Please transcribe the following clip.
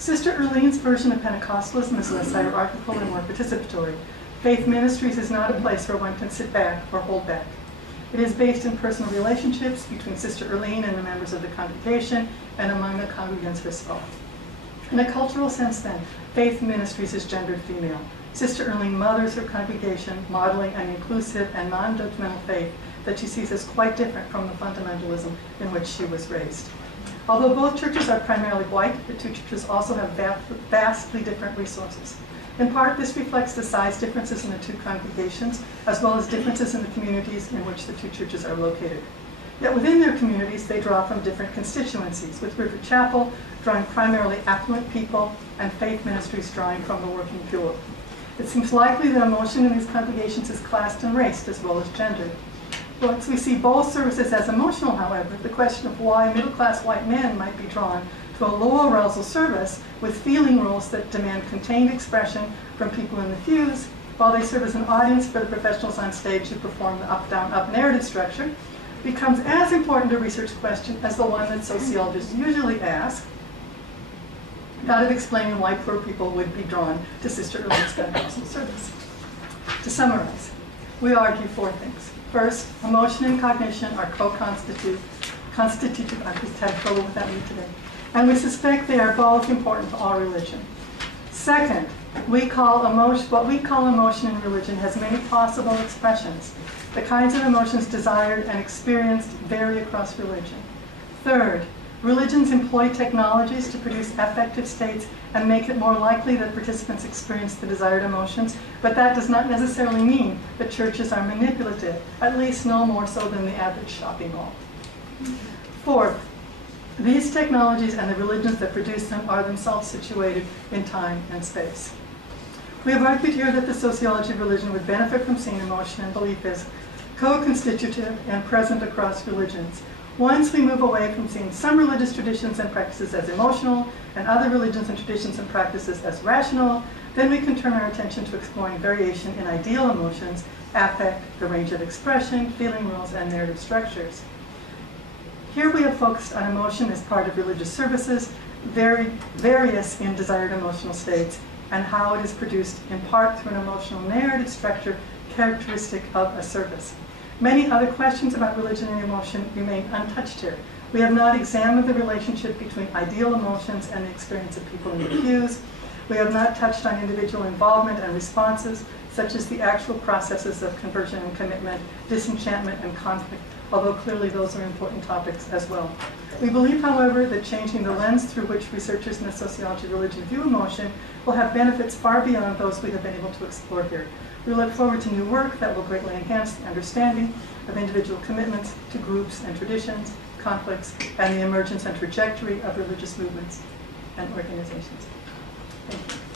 Sister Erlene's version of Pentecostalism is less hierarchical and more participatory. Faith ministries is not a place where one can sit back or hold back. It is based in personal relationships between Sister Erlene and the members of the congregation and among the congregants herself. In a cultural sense then, faith ministries is gendered female. Sister Erlene mothers her congregation, modeling an inclusive and non-judgmental faith that she sees as quite different from the fundamentalism in which she was raised. Although both churches are primarily white, the two churches also have vastly different resources. In part, this reflects the size differences in the two congregations, as well as differences in the communities in which the two churches are located. Yet within their communities, they draw from different constituencies, with River Chapel drawing primarily affluent people and faith ministries drawing from the working poor. It seems likely that emotion in these congregations is classed and raced as well as gendered. Once we see both services as emotional, however, the question of why middle-class white men might be drawn to a low arousal service with feeling rules that demand contained expression from people in the pews, while they serve as an audience for the professionals on stage who perform the up-down-up narrative structure, becomes as important a research question as the one that sociologists usually ask, that of explaining why poor people would be drawn to Sister Erlene's Pentecostal service. To summarize, we argue four things. First, emotion and cognition are co-constitutive, I just had trouble with that one today, and we suspect they are both important to all religion. Second, what we call emotion in religion has many possible expressions. The kinds of emotions desired and experienced vary across religion. Third, religions employ technologies to produce affective states and make it more likely that participants experience the desired emotions, but that does not necessarily mean that churches are manipulative, at least no more so than the average shopping mall. Fourth, these technologies and the religions that produce them are themselves situated in time and space. We have argued here that the sociology of religion would benefit from seeing emotion and belief as co-constitutive and present across religions. Once we move away from seeing some religious traditions and practices as emotional and other religions and traditions and practices as rational, then we can turn our attention to exploring variation in ideal emotions, affect, the range of expression, feeling rules, and narrative structures. Here we have focused on emotion as part of religious services, various in desired emotional states, and how it is produced in part through an emotional narrative structure characteristic of a service. Many other questions about religion and emotion remain untouched here. We have not examined the relationship between ideal emotions and the experience of people in the pews. We have not touched on individual involvement and responses, such as the actual processes of conversion and commitment, disenchantment and conflict, although clearly those are important topics as well. We believe, however, that changing the lens through which researchers in the sociology of religion view emotion will have benefits far beyond those we have been able to explore here. We look forward to new work that will greatly enhance the understanding of individual commitments to groups and traditions, conflicts, and the emergence and trajectory of religious movements and organizations. Thank you.